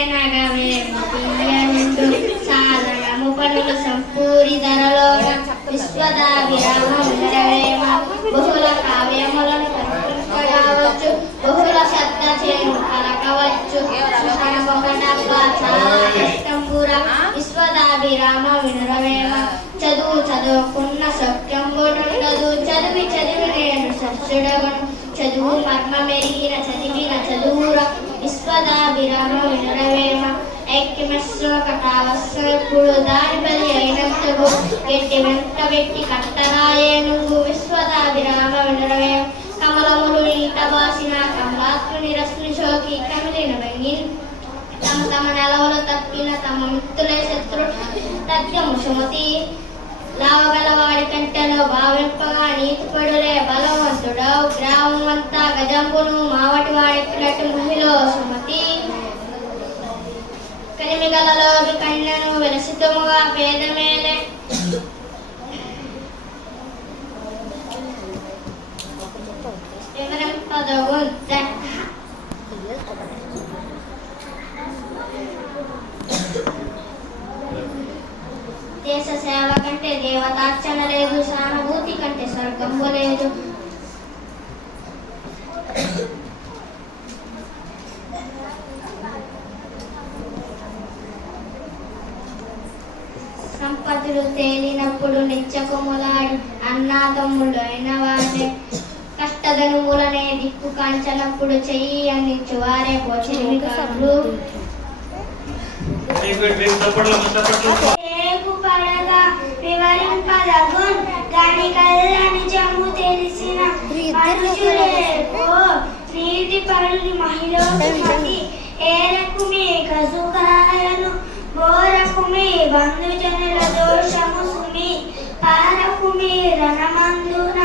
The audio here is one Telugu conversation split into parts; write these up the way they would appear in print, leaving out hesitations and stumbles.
ఎనగవేమతియందు సాధనము పనులు సంపూరి ధరలోన విశ్వదాభిరామ వినరవేమ బహుళ కావ్యములను కనుకవచ్చు బహుళ శబ్ద చేను కలకవచ్చు చాలా కష్టంబుర విశ్వదాభిరామ వినరవేమ చదువు చదువుకున్న సత్యంబునుండదు చదివి చదివి నేను సత్సుడవను చదువు మర్మ మెరిగిన చదివిన చదువుర విశ్వదాభిరామ వినరవేమ ఐక్యమస్వకటావస్వప్పుడు దారి బలి అయినంతకు గట్టి వెంట పెట్టి కట్టరాయే నువ్వు విశ్వదాభిరామ వినరవేమ కమలములు నీట బాసిన కమలాత్ముని రశ్మి శోకి కమిలిన భంగి తమ తమ నెలవులు తప్పిన తమ మిత్రులే శత్రు తథ్యము సుమతి లావగలవాడి కంటెలో భావింపగా నీతిపడులే బలవంతుడవు గ్రామం అంతా గజంబును మావటి వాడెక్కినట్టు ముహిలో సుమతి కలిమిగలలోకి కన్నెను విలసితముగా పేద మేలే వివరింపదగు దేశ సేవ కంటే దేవతార్చన లేదు సానుభూతి కంటే స్వర్గంబు లేదు సంపదలు తేలినప్పుడు నిత్యకుములాడు అన్నాదమ్ములు అయిన వారే కష్టదనుములనే దిక్కు కాంచనప్పుడు చెయ్యి అందించు వారే పోషికారులు పడగా వివరింపదగున్ గణికల్ల నిజము తెలిసిన మనుషులేకో నీతి పరుని మహిళోమతి ఏరకు మీ కసుకాయను బోరకు మీ బంధుజనుల దోషము సుమి పారకు మీ రణమందున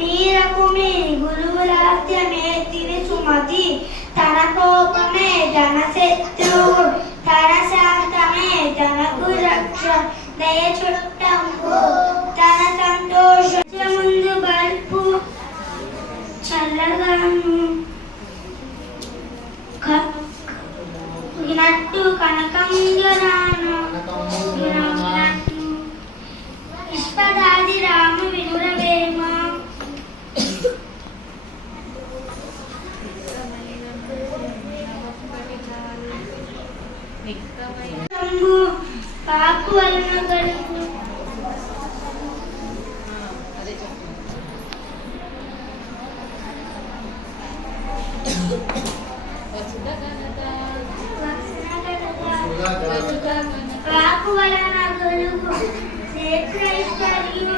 మీరకు మీ గురువులాద్యమే తిని సుమతి తన కోపమే తన శత్రువు తన శాంతమే తనకు రక్ష దయ చుట్టంపు తన సంతోష ముందు బల్పు చల్లగాను నట్టు కనకంజరాను విశ్వదాది రామ వినురవేమ కాకు వలన గడుపు కాకు వలన గడుపు క్షేత్రైశ్వర్యు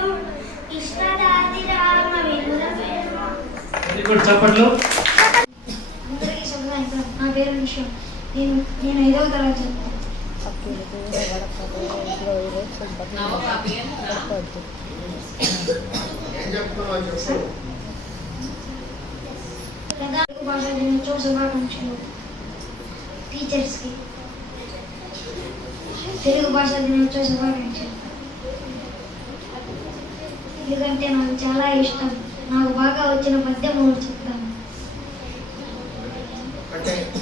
విశ్వదాది రామ వినురవేమ. చెప్పట్లు అందరికీ శుభాకాంక్షలు. నా పేరు నిషా. నేను 5వ తరగతి భాషా దినోత్సవ శుభాకాంక్షలు టీచర్స్కి. తెలుగు భాషా దినోత్సవ శుభాకాంక్షలు. ఎందుకంటే నాకు చాలా ఇష్టం. నాకు బాగా వచ్చిన పద్యం చెప్తాను.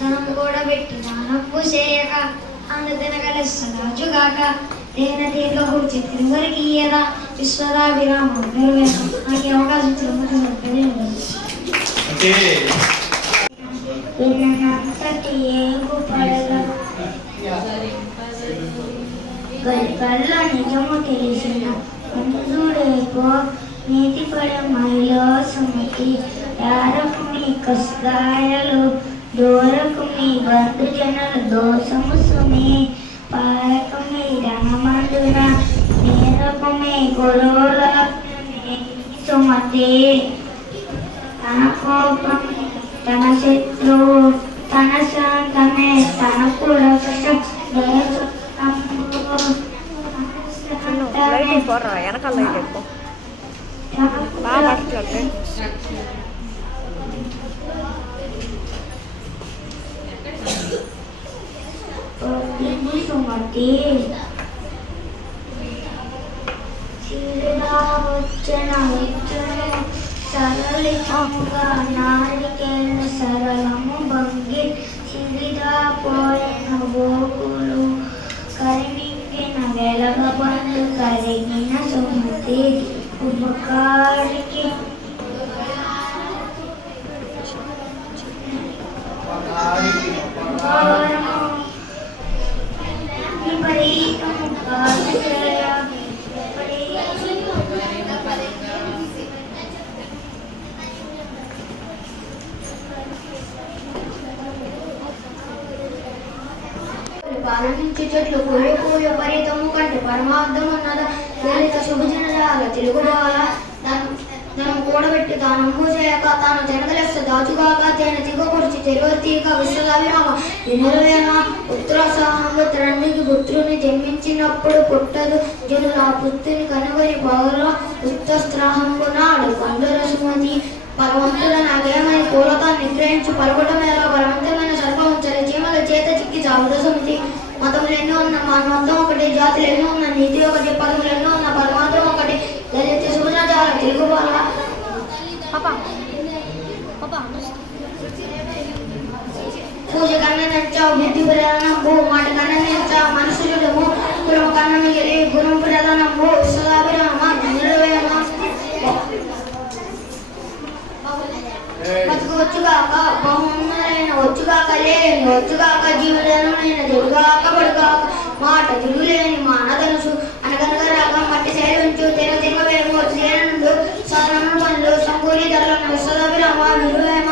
ధనం కూడా పెట్టి దానప్పు చేయక అందుతినగలెస్సరాజుగాక తేన తీర్గహు చిత్రివరికి ఇయ్యదా విశ్వదాభిరామ నిర్వేద. నాకు ఈ అవకాశం ఇచ్చినంతటి ఏగు పడగ గల్పల్ల నిజము తెలిసిన అందుడేకో నీతి పడ మైలో సుమతి యారకు మీ కస్గాయలు దూరకు మీ బంధుజనులు దోషము సుమి పారకు మీ రణమందున నేరకు మీ గురువుల సుమతి తన కోపం తన శత్రువు తన శాంతమే తనకు రక్ష సుమతి వచ్చిన సరళిగా నారికేళ్ళ సరళము భంగి సిరిదా పోయిన బాలమించి చెట్లు పూయ పూయ పరితము కంటే పరమార్థం ఉన్నద లలిత శుభజనజాల తెలుగు బాల ధనము కూడబెట్టి దానము చేయక తాను జనగలెస్త దాచుగాక తేన తిగొడిచి తెలివతీక విశ్వదాభిరామ వినురవేమ పుత్రోత్సాహంబుత్రునికి పుత్రుని జన్మించినప్పుడు పుట్టదు జనుల ఆ పుత్రుని కనుగొని పౌర ఉత్తస్త్రాహంబు నాడు కొందర సుమతి భగవంతుల నాగేమని పూలతో నిగ్రహించి పలుకుటమేలా బలవంతమైన సర్పం చలి చీమల చేత చిక్కి చావుల సమితి మతములు ఎన్నో ఉన్న మానవత్వం ఒకటి జాతులు ఎన్నో ఉన్న నీతి ఒకటి పదములు ఎన్నో ఉన్న పరమాత్రం ఒకటి లలిత శుభజాల తెలుగు బాల పూజ కన్నా నచ్చావు బుద్ధి ప్రధానము మాట కన్నా నచ్చావు మనుషులము కులం కన్నా మిగిలి గుణం ప్రధానము విశ్వదాభిరామ నిరువేమ బతుకువచ్చుగాక బహుమరైన వచ్చుగాక లేని వచ్చుగాక జీవులైన దిగుగాక పడుగాక మాట దిగులేని మానధనుసు అనగనగా రాగం మట్టి సేవించు తెగ తెగవేము చేరనుండు సాధారణ పనులు సంకూలి ధరలను విశ్వదాభిరామ నిరువేమ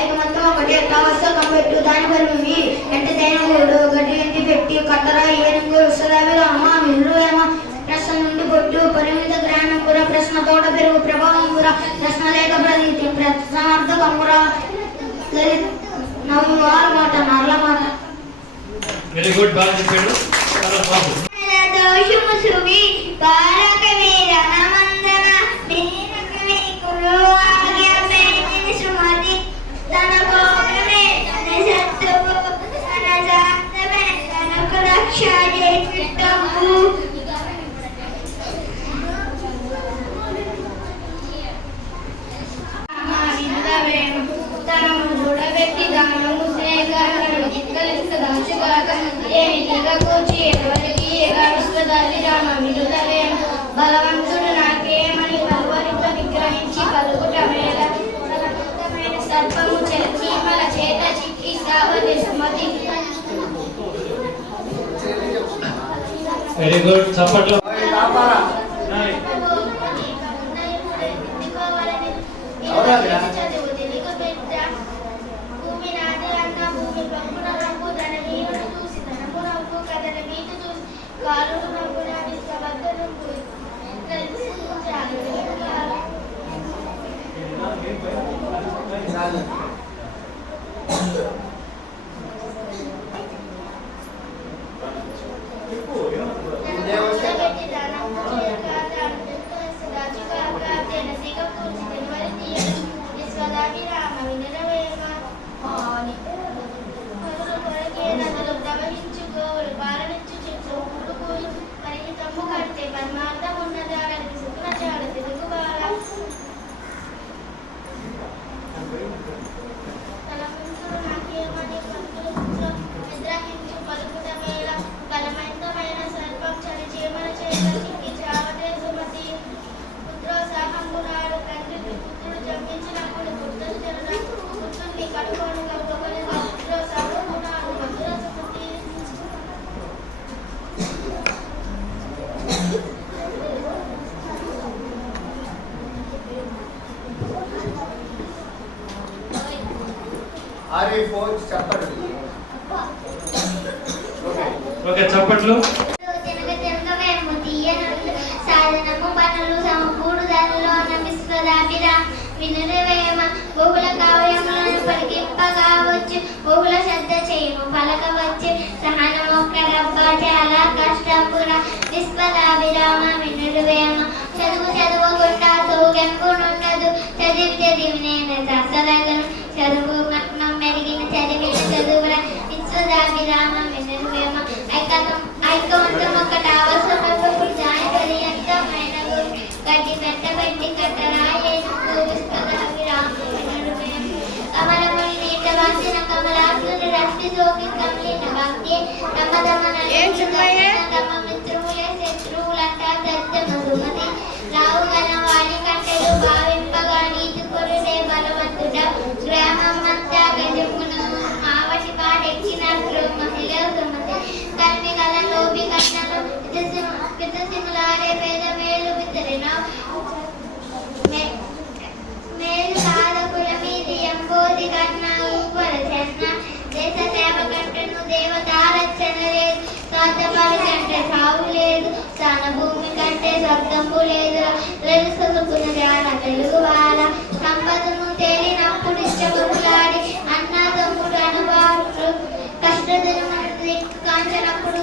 ఐకమత్తం ఒకటి ఎట్టావస్థ కంపెట్టు దాని బలిమి ఎంట తైనగూడు గడ్డి ఎంటి పెట్టి కట్టరా ఏనుగు విశ్వదాభిరామ నిరువేమ ప్రశ్న నుండి బొట్టు పరిమిత జ్ఞానపుర ప్రశ్న తోట పెరుగు ప్రభావంపుర ప్రశ్న లేక ప్రతీతి ప్రశ్నార్థకముర నవ్వువారు మాట నర్ల మాట. వెరీ గుడ్, బాగా చెప్పాడు. చాలా బాగుంది. దోషము సువి కారక వీర నమందన దీనకవి కురువాగ్య మేని సుమతి తన కోరమే తన శత్రువు తన జాతమే తనకు రక్ష చేసిటము తనము చూడబెట్టి దానము స్నేహము జిక్కలించ దాచుగాక ఏమి తీగకూర్చి ఎవరికి విశ్వదాభిరామ వినురవేమ బలవంతుడు నాకేమని పలువరితో నిగ్రహించి పలుకుటమేల బలవంతమైన సర్పము చీమల చేత చిక్కి సావలి సుమతి. వెరీ గుడ్, చప్పట్లు. ఓకే, చప్పట్లు. సాధనము పనులు సమకూడు ధరలోన విశ్వదాభిరామ వినురవేమ బహుళ కావ్యములను పలికింపగావచ్చు బహుళ శ్రద్ధ చేయము పలకవచ్చు సహనమొక్క రబ్బ చాలా కష్టపుర విశ్వదాభిరామ వినురవేమ చదువు చదువుకుండా సౌగంపునుండదు చదివి నేను శాస్త్రగను చదువు మర్మం మెరిగిన చదివిన చదువుల విశ్వదాభిరామ వినురవేమ ఐకవంతం ఒకటి అవసరమైనప్పుడు దాని పర్యంతమైన గడ్డి పెట్టబెట్టి కట్టరాయే విశ్వదాభిరామ వినురవేమ కమలముని నీట వాసిన కమలాసుని రక్తి సోకి కమలిన భక్తి తమదమన తమ మిత్రువులే శత్రువులంట దత్తమ సుమతి రావు గల వాణి కంటెలు భావింపగా నీతి కొరుడే బలవంతుడ గ్రామమంతా గజమున మావటి కాడెక్కినట్లు మహిళ సుమతి కల్మి గల లోపి కన్నలు పితసిములారే పేద మేలు వితరిన మేలు సాధకుల మీది ఎంబోది కన్నా ఊపర చెన్న దేశ సేవ కంటను దేవతారచన లేదు బావు లేదు, తన భూమి కంటే స్వర్గంబు లేదు, తెలుసుకున్న జ్ఞాన తెలుగు వాళ్ళ సంపదను తేలినప్పుడు ఇష్టములాడి అన్న తమ్ముడు అనుభవం కష్టదిన కాంచనప్పుడు